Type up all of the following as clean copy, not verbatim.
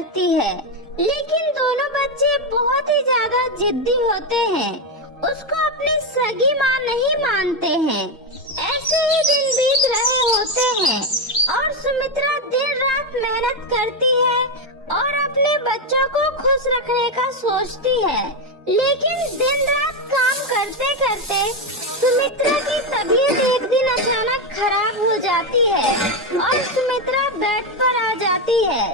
करती है, लेकिन दोनों बच्चे बहुत ही ज्यादा जिद्दी होते हैं, उसको अपनी सगी माँ नहीं मानते हैं। ऐसे ही दिन बीत रहे होते हैं और सुमित्रा दिन रात मेहनत करती है और अपने बच्चों को खुश रखने का सोचती है, लेकिन दिन रात काम करते करते सुमित्रा की तबीयत एक दिन अचानक खराब हो जाती है और सुमित्रा बेड पर आ जाती है।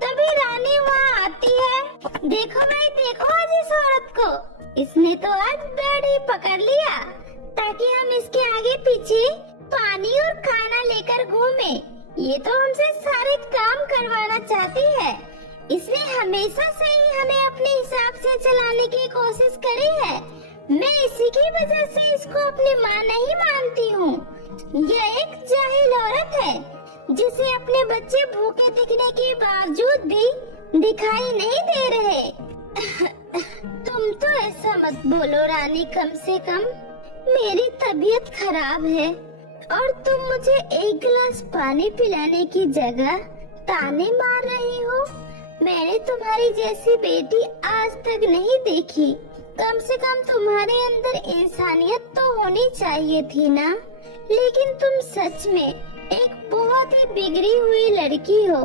तभी रानी वहाँ आती है। देखो भाई देखो, आज इस औरत को, इसने तो आज बेड ही पकड़ लिया ताकि हम इसके आगे पीछे पानी और खाना लेकर घूमे। ये तो हमसे सारे काम करवाना चाहती है। इसने हमेशा से ही हमें अपने हिसाब से चलाने की कोशिश करी है। मैं इसी की वजह से इसको अपनी माँ नहीं मानती हूँ। यह एक जाहिल औरत है जिसे अपने बच्चे भूखे दिखने के बावजूद भी दिखाई नहीं दे रहे। तुम तो ऐसा मत बोलो रानी, कम से कम मेरी तबीयत खराब है और तुम मुझे एक गिलास पानी पिलाने की जगह ताने मार रही हो। मैंने तुम्हारी जैसी बेटी आज तक नहीं देखी। कम से कम तुम्हारे अंदर इंसानियत तो होनी चाहिए थी ना। लेकिन तुम सच में एक बहुत ही बिगड़ी हुई लड़की हो।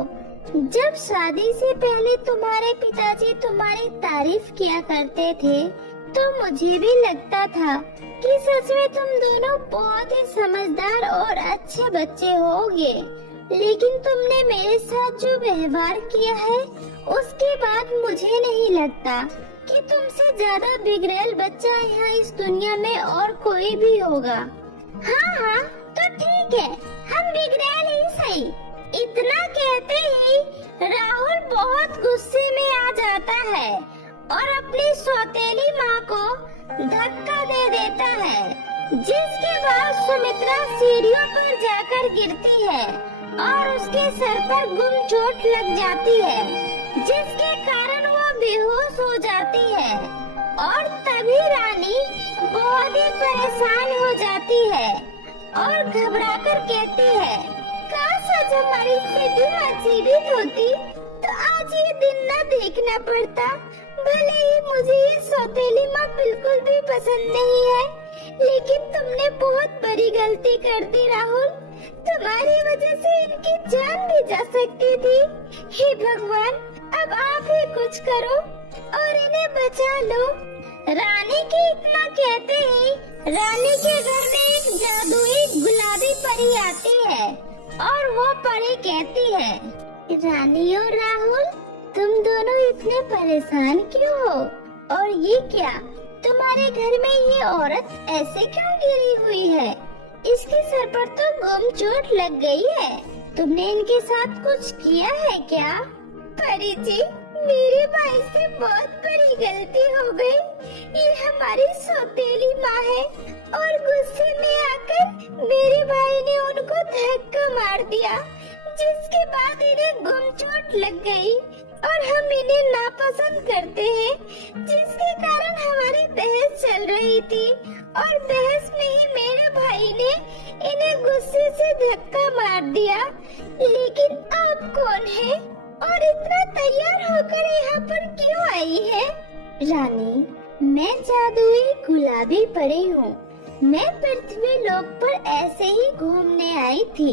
जब शादी से पहले तुम्हारे पिताजी तुम्हारी तारीफ किया करते थे तो मुझे भी लगता था कि सच में तुम दोनों बहुत ही समझदार और अच्छे बच्चे होगे। लेकिन तुमने मेरे साथ जो व्यवहार किया है उसके बाद मुझे नहीं लगता कि तुमसे ज्यादा बिगड़ैल बच्चा यहाँ इस दुनिया में और कोई भी होगा। हाँ हाँ तो ठीक है, हम बिगड़ैल ही सही। इतना कहते ही राहुल बहुत गुस्से में आ जाता है और अपनी सौतेली माँ को धक्का दे देता है, जिसके बाद सुमित्रा सीढ़ियों पर जाकर गिरती है और उसके सर पर गुम चोट लग जाती है, जिसके कारण वो बेहोश हो जाती है। और तभी रानी बहुत ही परेशान हो जाती है और घबराकर कहती है, काश आज हमारी सगी जीवित होती तो आज ये दिन न देखना पड़ता। भले ही मुझे ये सौतेली माँ बिल्कुल भी पसंद नहीं है, लेकिन तुमने बहुत बड़ी गलती कर दी राहुल। तुम्हारी वजह से इनकी जान भी जा सकती थी। हे भगवान, अब आप ही कुछ करो और इन्हें बचा लो। रानी के इतना कहते ही रानी के घर में एक जादुई गुलाबी परी आती है और वो परी कहती है, रानी और राहुल, तुम दोनों इतने परेशान क्यों हो? और ये क्या, तुम्हारे घर में ये औरत ऐसे क्यों गिरी हुई है? इसके सर पर तो गुम चोट लग गई है। तुमने इनके साथ कुछ किया है क्या? परी जी, मेरे भाई से बहुत बड़ी गलती हो गई। ये हमारी सौतेली माँ है और गुस्से में आकर मेरे भाई ने उनको धक्का मार दिया, जिसके बाद इन्हें गुम चोट लग गई और हम इन्हें नापसंद करते हैं, जिसके कारण हमारी बहस चल रही थी और बहस में ही मेरे भाई ने इन्हें गुस्से से धक्का मार दिया। लेकिन आप कौन है और इतना तैयार होकर यहाँ पर क्यों आई है? रानी, मैं जादुई गुलाबी परी हूँ। मैं पृथ्वी लोक पर ऐसे ही घूमने आई थी,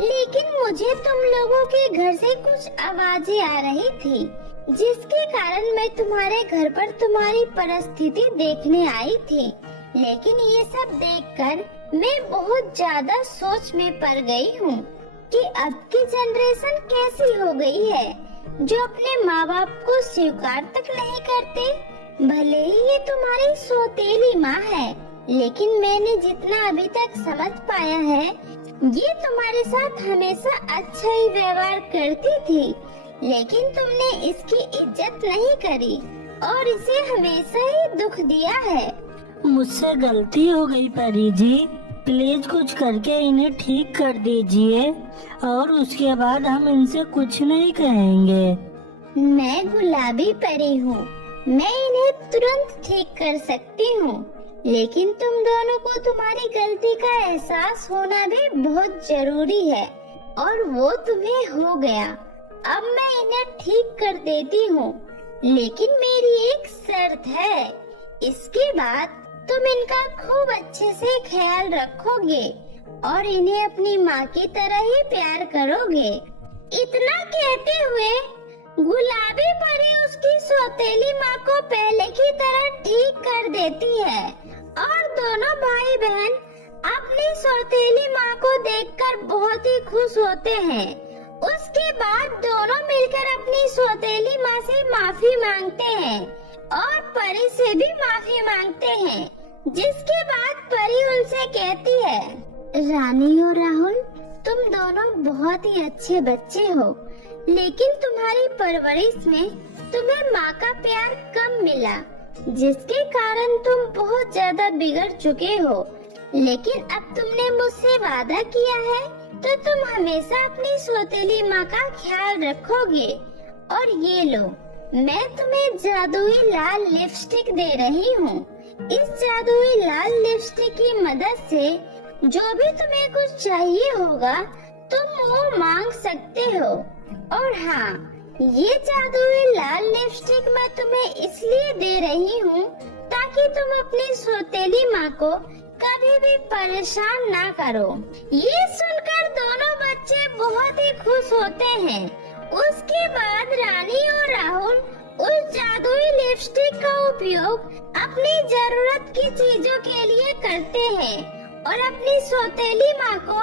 लेकिन मुझे तुम लोगों के घर से कुछ आवाजें आ रही थी, जिसके कारण मैं तुम्हारे घर पर तुम्हारी परिस्थिति देखने आई थी। लेकिन ये सब देखकर मैं बहुत ज्यादा सोच में पड़ गई हूँ कि अब की जनरेशन कैसी हो गई है, जो अपने माँ बाप को स्वीकार तक नहीं करते। भले ही ये तुम्हारी सौतेली माँ है, लेकिन मैंने जितना अभी तक समझ पाया है, ये तुम्हारे साथ हमेशा अच्छा ही व्यवहार करती थी, लेकिन तुमने इसकी इज्जत नहीं करी और इसे हमेशा ही दुख दिया है। मुझसे गलती हो गई परी जी, प्लीज कुछ करके इन्हें ठीक कर दीजिए और उसके बाद हम इनसे कुछ नहीं कहेंगे। मैं गुलाबी परी हूँ, मैं इन्हें तुरंत ठीक कर सकती हूँ, लेकिन तुम दोनों को तुम्हारी गलती का एहसास होना भी बहुत जरूरी है और वो तुम्हें हो गया। अब मैं इन्हें ठीक कर देती हूँ, लेकिन मेरी एक शर्त है। इसके बाद तुम इनका खूब अच्छे से ख्याल रखोगे और इन्हें अपनी माँ की तरह ही प्यार करोगे। इतना कहते हुए गुलाबी परी उसकी सौतेली माँ को पहले की तरह ठीक कर देती है और दोनों भाई बहन अपनी सौतेली माँ को देखकर बहुत ही खुश होते हैं। उसके बाद दोनों मिलकर अपनी सौतेली माँ से माफी मांगते हैं और परी से भी माफी मांगते हैं, जिसके बाद परी उनसे कहती है, रानी और राहुल, तुम दोनों बहुत ही अच्छे बच्चे हो, लेकिन तुम्हारी परवरिश में तुम्हें माँ का प्यार कम मिला, जिसके कारण तुम बहुत ज्यादा बिगड़ चुके हो। लेकिन अब तुमने मुझसे वादा किया है तो तुम हमेशा अपनी सौतेली माँ का ख्याल रखोगे। और ये लो, मैं तुम्हें जादुई लाल लिपस्टिक दे रही हूँ। इस जादुई लाल लिपस्टिक की मदद से जो भी तुम्हें कुछ चाहिए होगा तुम वो मांग सकते हो। और हाँ, ये जादुई लाल लिपस्टिक मैं तुम्हें इसलिए दे रही हूँ ताकि तुम अपनी सौतेली माँ को कभी भी परेशान ना करो। ये सुनकर दोनों बच्चे बहुत ही खुश होते हैं। उसके बाद रानी और राहुल उस जादुई लिपस्टिक का उपयोग अपनी जरूरत की चीजों के लिए करते हैं और अपनी सौतेली माँ को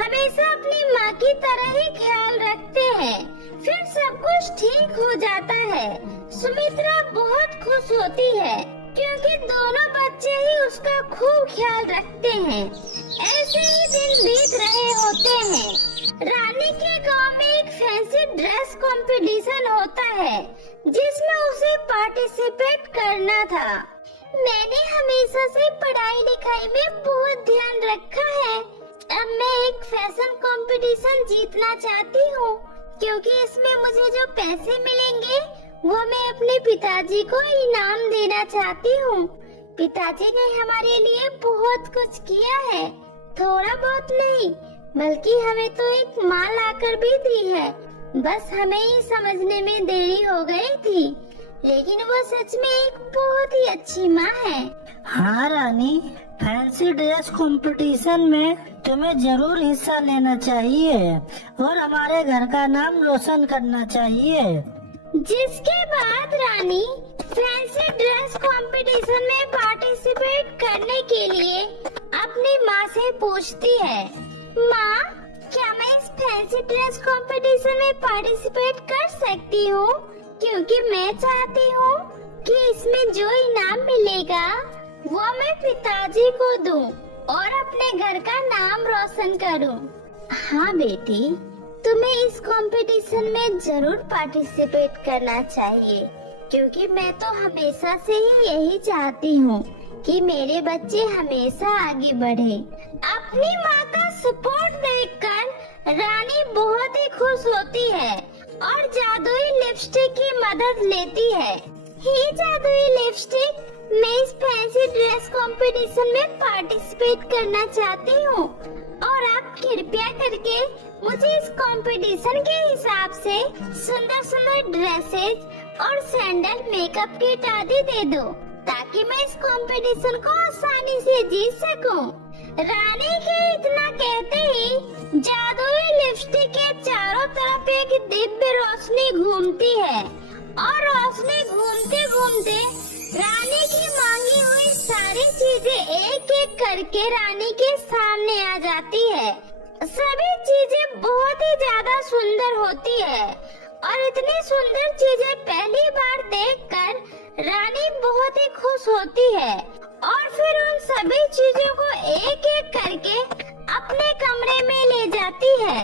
हमेशा अपनी माँ की तरह ही ख्याल रखते हैं। फिर सब कुछ ठीक हो जाता है। सुमित्रा बहुत खुश होती है क्योंकि दोनों बच्चे ही उसका खूब ख्याल रखते हैं। ऐसे ही दिन बीत रहे होते हैं। रानी के गांव में एक फैंसी ड्रेस कंपटीशन होता है जिसमें उसे पार्टिसिपेट करना था। मैंने हमेशा से पढ़ाई लिखाई में बहुत ध्यान रखा है। अब मैं एक फैशन कंपटीशन जीतना चाहती हूँ क्योंकि इसमें मुझे जो पैसे मिलेंगे वो मैं अपने पिताजी को इनाम देना चाहती हूँ। पिताजी ने हमारे लिए बहुत कुछ किया है, थोड़ा बहुत नहीं बल्कि हमें तो एक माँ लाकर भी दी है। बस हमें ही समझने में देरी हो गई थी, लेकिन वो सच में एक बहुत ही अच्छी माँ है। हाँ रानी, फैंसी ड्रेस कंपटीशन में तुम्हें जरूर हिस्सा लेना चाहिए और हमारे घर का नाम रोशन करना चाहिए। जिसके बाद रानी फैंसी ड्रेस कंपटीशन में पार्टिसिपेट करने के लिए अपनी माँ से पूछती है, माँ क्या मैं इस फैंसी ड्रेस कंपटीशन में पार्टिसिपेट कर सकती हूँ? क्योंकि मैं चाहती हूँ कि इसमें जो इनाम मिलेगा वो मैं पिताजी को दूँ और अपने घर का नाम रोशन करूँ। हाँ बेटी, तुम्हें इस कंपटीशन में जरूर पार्टिसिपेट करना चाहिए क्योंकि मैं तो हमेशा से ही यही चाहती हूँ कि मेरे बच्चे हमेशा आगे बढ़े। अपनी माँ का सपोर्ट देखकर रानी बहुत ही खुश होती है और जादुई लिपस्टिक की मदद लेती है। हे जादुई लिपस्टिक, मैं इस फैंसी ड्रेस कंपटीशन में पार्टिसिपेट करना चाहती हूँ और आप कृपया करके मुझे इस कंपटीशन के हिसाब से सुंदर सुंदर ड्रेसेस और सैंडल, मेकअप किट आदि दे दो ताकि मैं इस कंपटीशन को आसानी से जीत सकूं। रानी के इतना कहते ही जादुई लिपस्टिक के चारों तरफ एक दिव्य रोशनी घूमती है और रोशनी घूमते घूमते रानी की मांगी हुई सारी चीजें एक एक करके रानी के सामने आ जाती है। सभी चीजें बहुत ही ज्यादा सुंदर होती है और इतनी सुंदर चीजें पहली बार देखकर रानी बहुत ही खुश होती है और फिर उन सभी चीजों को एक एक करके अपने कमरे में ले जाती है।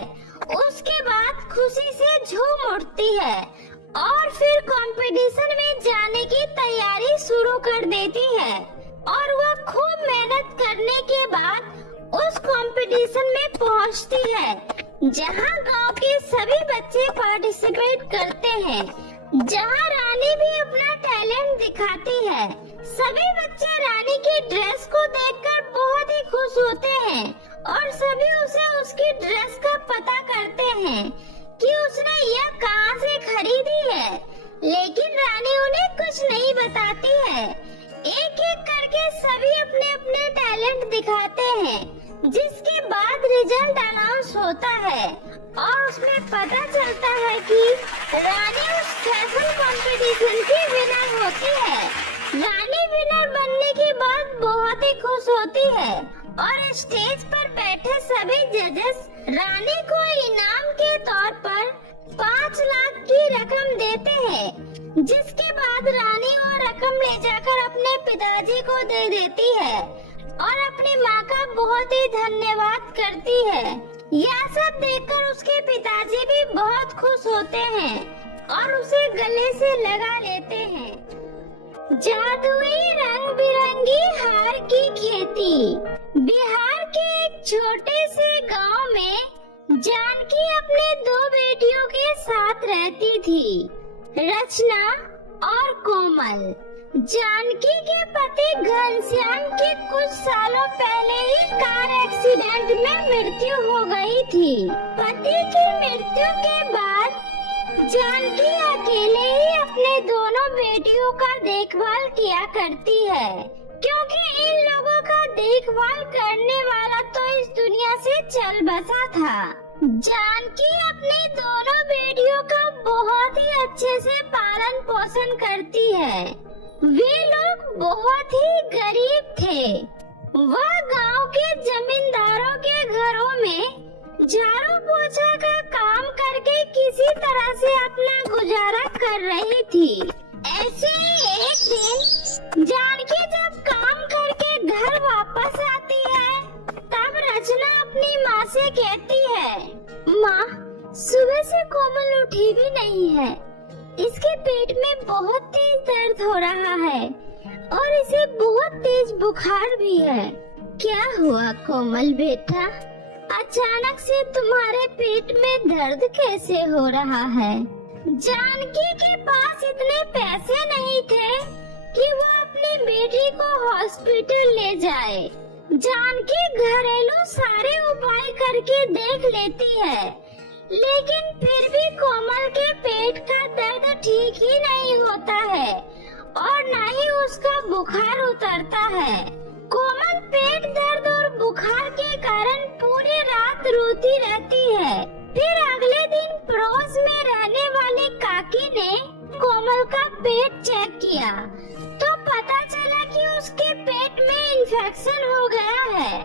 उसके बाद खुशी से झूम उठती है और फिर कंपटीशन में जाने की तैयारी शुरू कर देती है और वह खूब मेहनत करने के बाद उस कंपटीशन में पहुंचती है जहां गांव के सभी बच्चे पार्टिसिपेट करते हैं, जहां रानी भी अपना टैलेंट दिखाती है। सभी बच्चे रानी की ड्रेस को देखकर बहुत ही खुश होते हैं और सभी उसे उसकी ड्रेस का पता करते हैं। कि उसने यह कहां से खरीदी है, लेकिन रानी उन्हें कुछ नहीं बताती है। एक एक करके सभी अपने अपने टैलेंट दिखाते हैं, जिसके बाद रिजल्ट अनाउंस होता है और उसमें पता चलता है कि रानी उस फैशन कंपटीशन की विनर होती है। रानी विनर बनने के बाद बहुत ही खुश होती है और स्टेज पर बैठे सभी जजेस रानी को इनाम के तौर पर 5 लाख की रकम देते हैं, जिसके बाद रानी वो रकम ले जाकर अपने पिताजी को दे देती है और अपनी माँ का बहुत ही धन्यवाद करती है। यह सब देखकर उसके पिताजी भी बहुत खुश होते हैं और उसे गले से लगा लेते हैं। जादुई रंग बिरंगी हार की खेती। बिहार के एक छोटे से गांव में जानकी अपने 2 बेटियों के साथ रहती थी, रचना और कोमल। जानकी के पति घनश्याम की कुछ सालों पहले ही कार एक्सीडेंट में मृत्यु हो गई थी। पति की मृत्यु के बाद जानकी अकेले ही अपने दोनों बेटियों का देखभाल किया करती है, क्योंकि इन लोगों का देखभाल करने वाला तो इस दुनिया से चल बसा था। जानकी अपनी दोनों बेटियों का बहुत ही अच्छे से पालन पोषण करती है। वे लोग बहुत ही गरीब थे। वह गांव के जमींदारों के घरों में झाड़ू पोछा का काम करके किसी तरह से अपना गुजारा कर रही थी। ऐसे ही एक दिन जानकी जब काम करके घर वापस आती है, तब रचना अपनी माँ से कहती है, माँ, सुबह से कोमल उठी भी नहीं है। इसके पेट में बहुत तेज दर्द हो रहा है और इसे बहुत तेज बुखार भी है। क्या हुआ कोमल बेटा? अचानक से तुम्हारे पेट में दर्द कैसे हो रहा है? जानकी के पास इतने पैसे नहीं थे कि वो अपनी बेटी को हॉस्पिटल ले जाए। जानकी घरेलू सारे उपाय करके देख लेती है, लेकिन फिर भी कोमल के पेट का दर्द ठीक ही नहीं होता है और न ही उसका बुखार उतरता है। कोमल पेट दर्द और बुखार के कारण पूरी रात रोती रहती है। फिर अगले दिन पड़ोस में रहने वाली काकी ने कोमल का पेट चेक किया तो पता चला कि उसके पेट में इन्फेक्शन हो गया है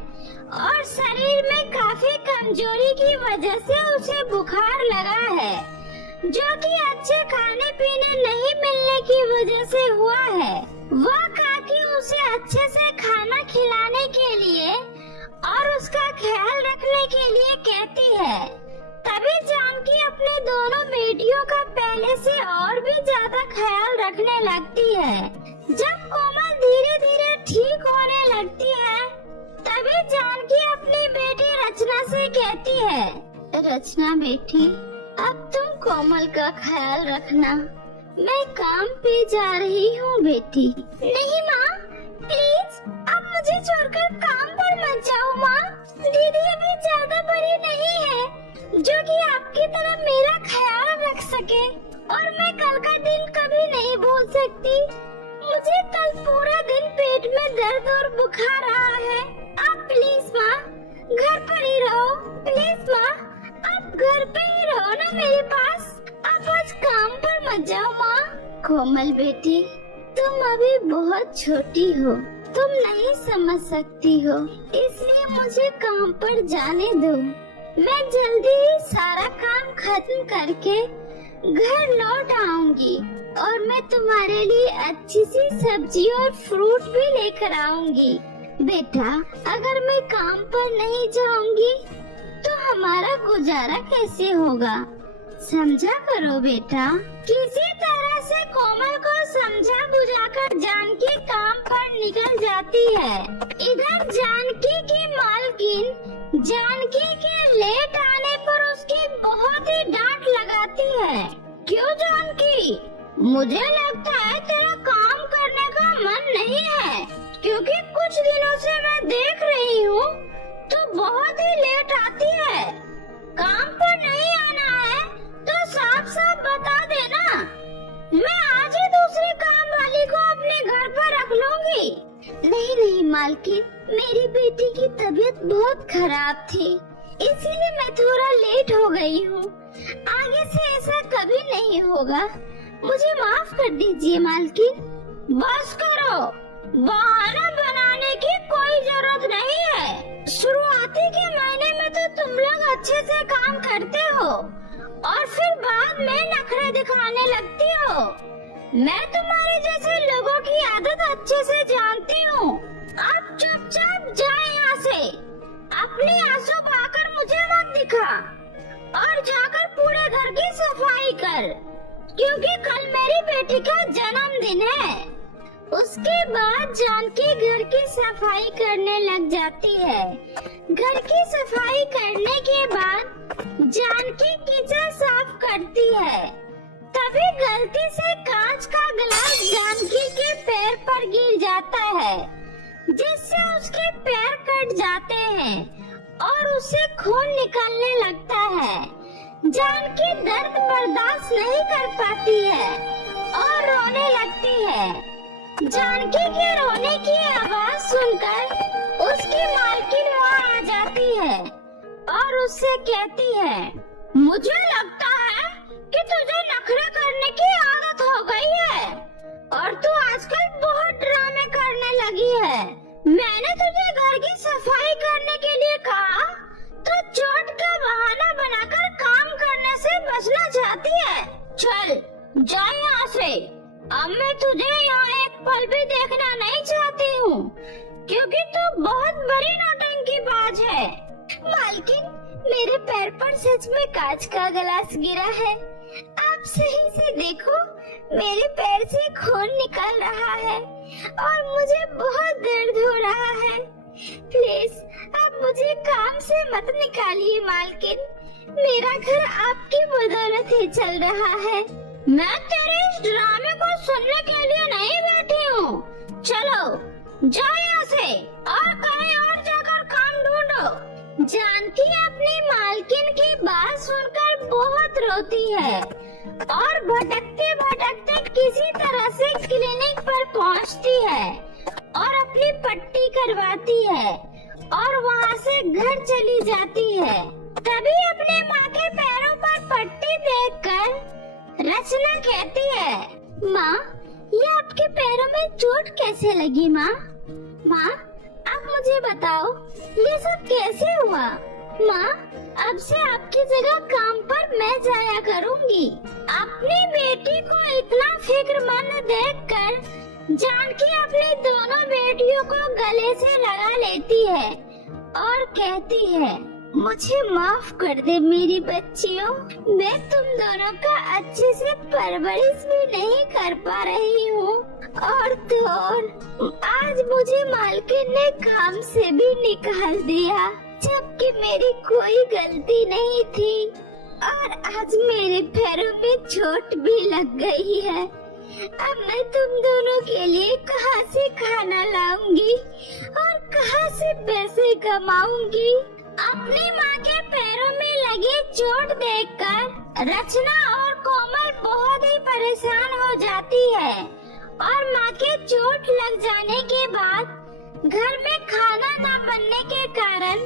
और शरीर में काफी कमजोरी की वजह से उसे बुखार लगा है, जो कि अच्छे खाने पीने नहीं मिलने की वजह से हुआ है। वह काकी उसे अच्छे से खाना खिलाने के लिए और उसका ख्याल रखने के लिए कहती है। तभी जानकी अपने दोनों बेटियों का पहले से और भी ज्यादा ख्याल रखने लगती है। जब कोमल धीरे धीरे ठीक होने लगती है, तभी जानकी अपनी बेटी रचना से कहती है, रचना बेटी, अब तुम कोमल का ख्याल रखना। मैं काम पे जा रही हूँ बेटी। नहीं माँ, प्लीज अब मुझे छोड़कर काम पर मत जाओ माँ। दीदी अभी ज्यादा बड़ी नहीं है जो कि आपकी तरह मेरा ख्याल रख सके, और मैं कल का दिन कभी नहीं भूल सकती। मुझे कल पूरा दिन पेट में दर्द और बुखार रहा है। आप प्लीज माँ घर पर ही रहो। प्लीज माँ, आप घर पे ही रहो ना मेरे पास। आप आज काम पर मत जाओ माँ। कोमल बेटी, तुम अभी बहुत छोटी हो, तुम नहीं समझ सकती हो, इसलिए मुझे काम पर जाने दो। मैं जल्दी ही सारा काम खत्म करके घर लौट आऊंगी और मैं तुम्हारे लिए अच्छी सी सब्जी और फ्रूट भी लेकर आऊंगी। बेटा, अगर मैं काम पर नहीं जाऊंगी तो हमारा गुजारा कैसे होगा? समझा करो बेटा। किसी तरह से कोमल को समझा बुझाकर जानकी काम पर निकल जाती है। इधर जानकी की मालकिन जानकी के लेट आने पर उसकी बहुत ही डांट लगाती है। क्यों जानकी? मुझे लगता है तेरा काम करने का मन नहीं है, क्योंकि कुछ दिनों से मैं देख रही हूँ तो बहुत ही लेट आती है। काम पर नहीं आना है नहीं नहीं मालकिन, मेरी बेटी की तबीयत बहुत खराब थी, इसीलिए मैं थोड़ा लेट हो गई हूँ। आगे से ऐसा कभी नहीं होगा, मुझे माफ कर दीजिए मालकिन। बस करो, बहाना बनाने की कोई जरूरत नहीं है। शुरुआती के महीने में तो तुम लोग अच्छे से काम करते हो और फिर बाद में नखरे दिखाने लगती हो। मैं तुम्हारे जैसे लोगों की आदत अच्छे से जानती हूँ। अब चुपचाप जाए यहाँ से, अपने आंसू बहाकर मुझे मत दिखा और जाकर पूरे घर की सफाई कर, क्योंकि कल मेरी बेटी का जन्मदिन है। उसके बाद जानकी घर की सफाई करने लग जाती है। घर की सफाई करने के बाद जानकी किचन साफ करती है। तभी गलती से कांच का गिलास जानकी के पैर पर गिर जाता है, जिससे उसके पैर कट जाते हैं और उसे खून निकलने लगता है। जानकी दर्द बर्दाश्त नहीं कर पाती है और रोने लगती है। जानकी के रोने की आवाज सुनकर उसकी मालकिन वहाँ आ जाती है और उससे कहती है, मुझे लगता है कि तुझे नखरे करने की आदत हो गई है और तू आजकल बहुत ड्रामे करने लगी है। मैंने तुझे घर की सफाई करने के लिए कहा तो चोट का बहाना बनाकर काम करने से बचना चाहती है। चल जा यहाँ से, अब मैं तुझे यहाँ एक पल भी देखना नहीं चाहती हूँ, क्योंकि तू बहुत बड़ी नौटंकीबाज है। मालकिन, मेरे पैर पर सच में कांच का गिलास गिरा है। आप सही से देखो, मेरे पैर से खून निकल रहा है और मुझे बहुत दर्द हो रहा है। प्लीज आप मुझे काम से मत निकालिए मालकिन, मेरा घर आपकी बदौलत ही चल रहा है। मैं तेरे इस ड्रामे को सुनने के लिए नहीं बैठी हूँ। चलो जाओ यहाँ से और कहीं और जाकर काम ढूंढो। जानकी अपनी मालकिन की बात सुनकर बहुत रोती है और भटकते भटकते किसी तरह से क्लिनिक पर पहुँचती है और अपनी पट्टी करवाती है और वहाँ से घर चली जाती है। तभी अपने माँ के पैरों पर पट्टी देखकर रचना कहती है, माँ, ये आपके पैरों में चोट कैसे लगी माँ? माँ, आप मुझे बताओ, ये सब कैसे हुआ? माँ, अब से आपकी जगह काम पर मैं जाया करूँगी। अपनी बेटी को इतना फिक्रमंद देखकर जानकी अपनी दोनों बेटियों को गले से लगा लेती है और कहती है, मुझे माफ कर दे मेरी बच्चियों, मैं तुम दोनों का अच्छे से परवरिश भी नहीं कर पा रही हूँ और तो और आज मुझे मालकिन ने काम से भी निकाल दिया, जबकि मेरी कोई गलती नहीं थी और आज मेरे पैरों में चोट भी लग गई है। अब मैं तुम दोनों के लिए कहाँ से खाना लाऊंगी और कहाँ से पैसे कमाऊंगी? अपनी माँ के पैरों में लगी चोट देखकर रचना और कोमल बहुत ही परेशान हो जाती है और माँ के चोट लग जाने के बाद घर में खाना न बनने के कारण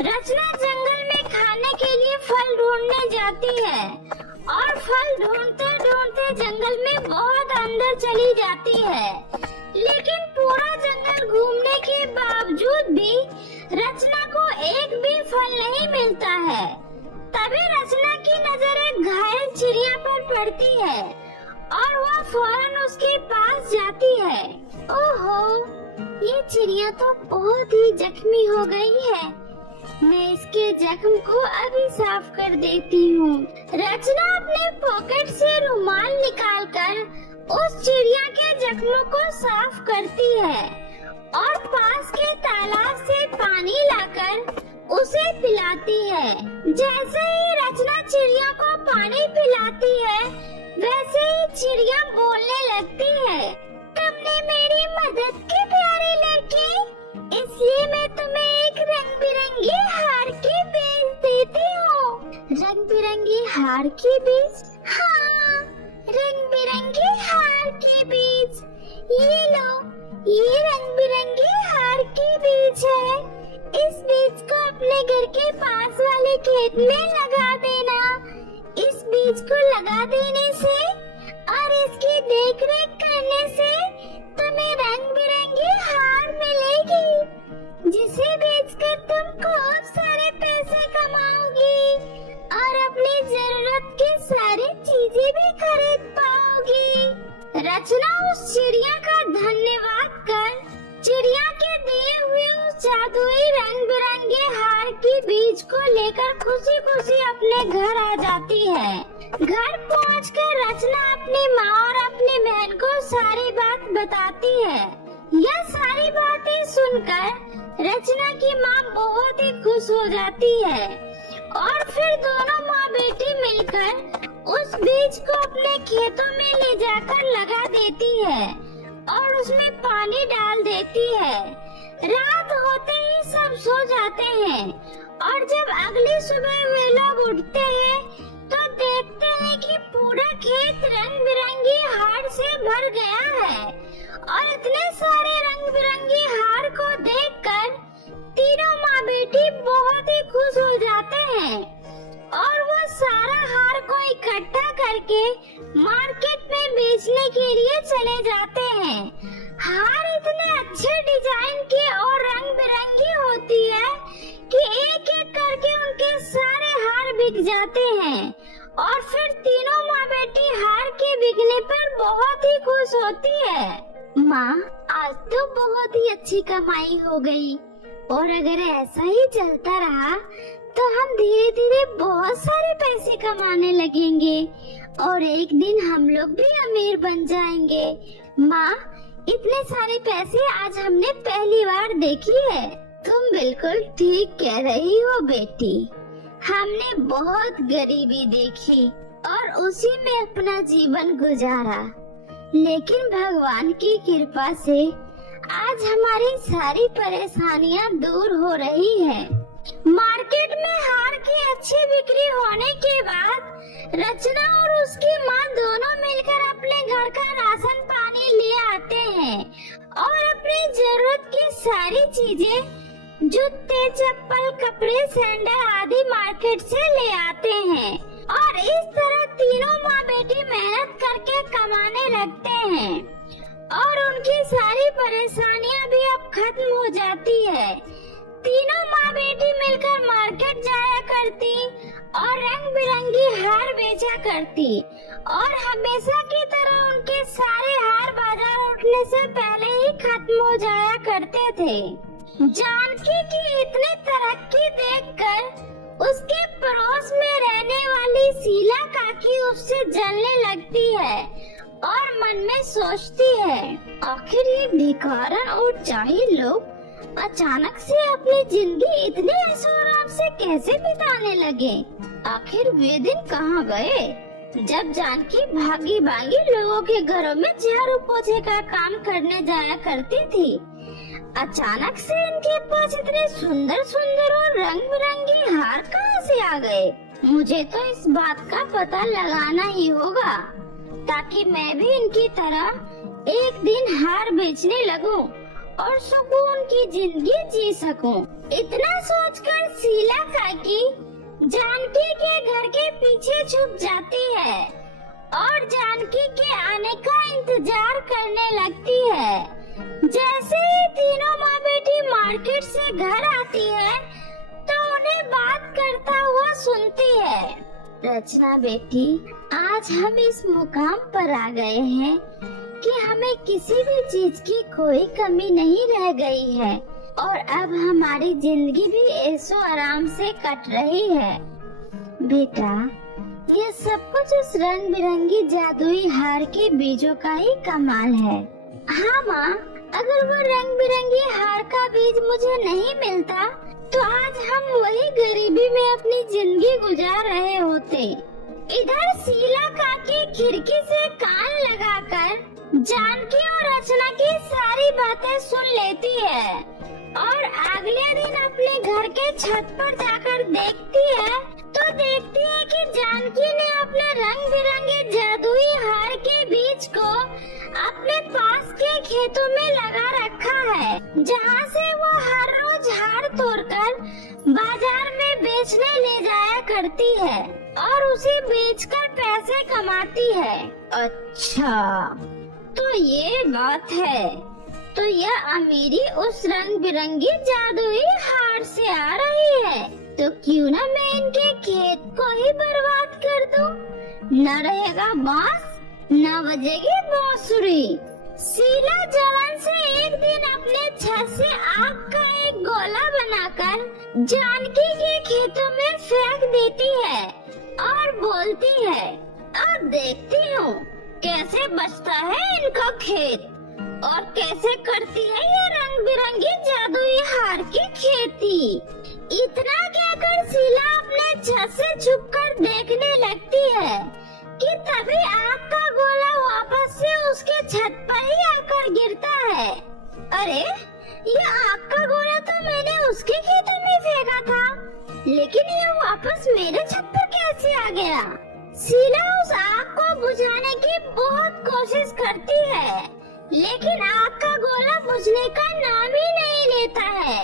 रचना जंगल में खाने के लिए फल ढूंढने जाती है और फल ढूंढते ढूंढते जंगल में बहुत अंदर चली जाती है, लेकिन पूरा जंगल घूमने के बावजूद भी रचना को एक भी फल नहीं मिलता है। तभी रचना की नजर एक घायल चिड़िया पर पड़ती है और वह फौरन उसके पास जाती है। ओहो, ये चिड़िया तो बहुत ही जख्मी हो गई है, मैं इसके जख्म को अभी साफ कर देती हूँ। रचना अपने पॉकेट से रुमाल निकालकर उस चिड़िया के जख्मों को साफ करती है और पास के तालाब से पानी लाकर उसे पिलाती है। जैसे ही रचना चिड़िया को पानी पिलाती है, वैसे ही चिड़िया बोलने लगती है, तुमने मेरी मदद की प्यारी लड़की, इसलिए मैं तुम्हें एक रंग बिरंगी हार की बेच देती हूँ। रंग बिरंगी हार की बीज? हाँ, रंग बिरंगी हार की बीज। ये लो, ये रंग बिरंगी बिरंगे हार के बीज है। इस बीज को अपने घर के पास वाले खेत में लगा देना। इस बीज को लगा देने से और इसकी देख रेख करने से तुम्हें रंग बिरंगी हार मिलेगी, जिसे बेचकर तुम खूब सारे पैसे कमाओगी और अपनी जरूरत की सारी चीजें भी खरीद पाओगी। रचना उस चिड़िया का धन्यवाद कर चिड़िया के दिए हुए उस जादुई रंग बिरंगे हार के बीज को लेकर खुशी खुशी अपने घर आ जाती है। घर पहुंचकर रचना अपनी माँ और अपनी बहन को सारी बात बताती है। यह सारी बातें सुनकर रचना की माँ बहुत ही खुश हो जाती है और फिर दोनों माँ बेटी मिलकर उस बीज को अपने खेतों में ले जाकर लगा देती है और उसमें पानी डाल देती है। रात होते ही सब सो जाते हैं और जब अगली सुबह वे लोग उठते हैं तो देखते हैं कि पूरा खेत रंग बिरंगी हार से भर गया है और इतने सारे रंग बिरंगी हार को देखकर तीनों माँ बेटी बहुत ही खुश हो जाते हैं और वो सारा हार को इकट्ठा करके मार्केट में बेचने के लिए चले जाते हैं। हार इतने अच्छे डिजाइन के और रंग बिरंगी होती है कि एक एक करके उनके सारे हार बिक जाते हैं और फिर तीनों माँ बेटी हार के बिकने पर बहुत ही खुश होती है। माँ, आज तो बहुत ही अच्छी कमाई हो गई और अगर ऐसा ही चलता रहा तो हम धीरे धीरे बहुत सारे पैसे कमाने लगेंगे और एक दिन हम लोग भी अमीर बन जाएंगे। माँ, इतने सारे पैसे आज हमने पहली बार देखी है। तुम बिल्कुल ठीक कह रही हो बेटी। हमने बहुत गरीबी देखी और उसी में अपना जीवन गुजारा, लेकिन भगवान की कृपा से आज हमारी सारी परेशानियां दूर हो रही हैं। मार्केट में हार की अच्छी बिक्री होने के बाद रचना और उसकी माँ दोनों मिलकर अपने घर का राशन पानी ले आते हैं और अपनी जरूरत की सारी चीजें जूते चप्पल कपड़े सैंडल आदि मार्केट से ले आते हैं और इस तरह तीनों माँ बेटी मेहनत करके कमाने लगते हैं और उनकी सारी परेशानियाँ भी अब खत्म हो जाती है। तीनों माँ बेटी मिलकर मार्केट जाया करती और रंग बिरंगी हार बेचा करती और हमेशा की तरह उनके सारे हार बाजार उठने से पहले ही खत्म हो जाया करते थे। जानकी की इतनी तरक्की देखकर उसके पड़ोस में रहने वाली शीला काकी उससे जलने लगती है और मन में सोचती है, आखिर ये भिखारन और जाहिल लोग अचानक से अपनी जिंदगी इतने ऐशो आराम से कैसे बिताने लगे। आखिर वे दिन कहाँ गए जब जानकी भागी भागी लोगों के घरों में झाड़ू पोछे का काम करने जाया करती थी। अचानक से इनके पास इतने सुंदर सुंदर और रंग बिरंगे हार कहाँ से आ गए। मुझे तो इस बात का पता लगाना ही होगा ताकि मैं भी इनकी तरह एक दिन हार बेचने लगूं और सुकून की जिंदगी जी सकूं। इतना सोचकर शीला काकी जानकी के घर के पीछे छुप जाती है और जानकी के आने का इंतजार करने लगती है। जैसे ही तीनों माँ बेटी मार्केट से घर आती है तो उन्हें बात करता हुआ सुनती है। रचना बेटी, आज हम इस मुकाम पर आ गए हैं कि हमें किसी भी चीज की कोई कमी नहीं रह गई है और अब हमारी जिंदगी भी ऐशो आराम से कट रही है। बेटा, ये सब कुछ उस रंग बिरंगी जादुई हार के बीजों का ही कमाल है। हाँ माँ, अगर वो रंग बिरंगी हार का बीज मुझे नहीं मिलता तो आज हम वही गरीबी में अपनी जिंदगी गुजार रहे होते। इधर शीला काकी खिड़की से कान लगाकर जानकी और रचना की सारी बातें सुन लेती है और अगले दिन अपने घर के छत पर जाकर देखती है तो देखती है कि जानकी ने अपने रंग बिरंगे जादुई हार के बीज को अपने पास के खेतों में लगा रखा है जहाँ से वो हर रोज हार तोड़कर बाजार में बेचने ले जाया करती है और उसे बेचकर पैसे कमाती है। अच्छा, तो ये बात है। तो यह अमीरी उस रंग बिरंगी जादुई हार से आ रही है। तो क्यों ना मैं इनके खेत को ही बर्बाद कर दूं? न रहेगा बांस, न बजेगी बांसुरी। शीला जलन से एक दिन अपने छत से आग का एक गोला बनाकर जानकी के खेतों में फेंक देती है और बोलती है, अब देखती हूँ कैसे बचता है इनका खेत और कैसे करती है ये रंग बिरंगी जादुई हार की खेती। इतना कहकर शीला अपने छत से छुपकर देखने लगती है कि तभी आग का गोला वापस से उसके छत पर ही आकर गिरता है। अरे, ये आग का गोला तो मैंने उसके खेतों में फेंका था, लेकिन ये वापस मेरे छत पर कैसे आ गया? शीला उस आग को बुझाने की बहुत कोशिश करती है, लेकिन आग का गोला बुझने का नाम ही नहीं लेता है।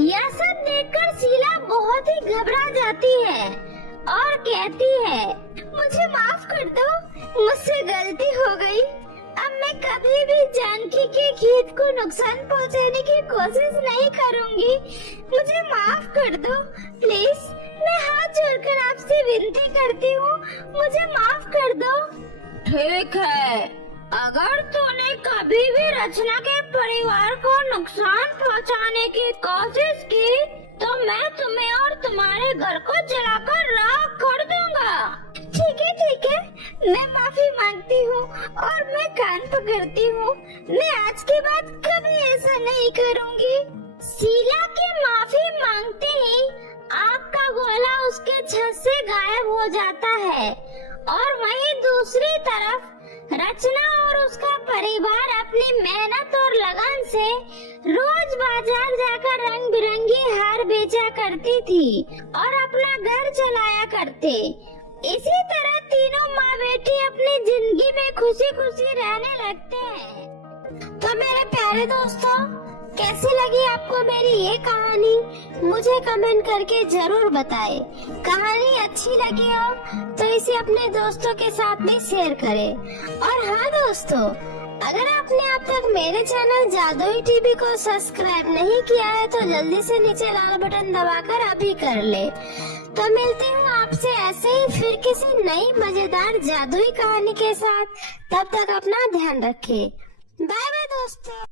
यह सब देखकर शीला बहुत ही घबरा जाती है और कहती है, मुझे माफ कर दो, मुझसे गलती हो गई। अब मैं कभी भी जानकी के खेत को नुकसान पहुंचाने की कोशिश नहीं करूंगी। मुझे माफ कर दो प्लीज। मैं हाथ जोड़कर आपसे विनती करती हूँ, मुझे माफ कर दो। ठीक है, अगर तूने कभी भी रचना के परिवार को नुकसान पहुंचाने की कोशिश की तो मैं तुम्हें और तुम्हारे घर को जलाकर राख कर दूंगा। ठीक है, मैं माफी मांगती हूँ और मैं कान पकड़ती हूँ। मैं आज के बाद कभी ऐसा नहीं करूँगी। शीला के माफी मांगते ही आग का गोला उसके छत से गायब हो जाता है और वहीं दूसरी तरफ रचना और उसका परिवार अपनी मेहनत और लगन से रोज बाजार जाकर रंग बिरंगी हार बेचा करती थी और अपना घर चलाया करते। इसी तरह तीनों माँ बेटी अपनी जिंदगी में खुशी खुशी रहने लगते हैं। तो मेरे प्यारे दोस्तों, कैसी लगी आपको मेरी ये कहानी? मुझे कमेंट करके जरूर बताएं। कहानी अच्छी लगी हो तो इसे अपने दोस्तों के साथ भी शेयर करें। और हाँ दोस्तों, अगर आपने अब तक मेरे चैनल जादुई टीवी को सब्सक्राइब नहीं किया है तो जल्दी से नीचे लाल बटन दबाकर अभी कर ले। तो मिलते हैं आपसे ऐसे ही फिर किसी नई मजेदार जादुई कहानी के साथ। तब तक अपना ध्यान रखें। बाय बाय दोस्तों।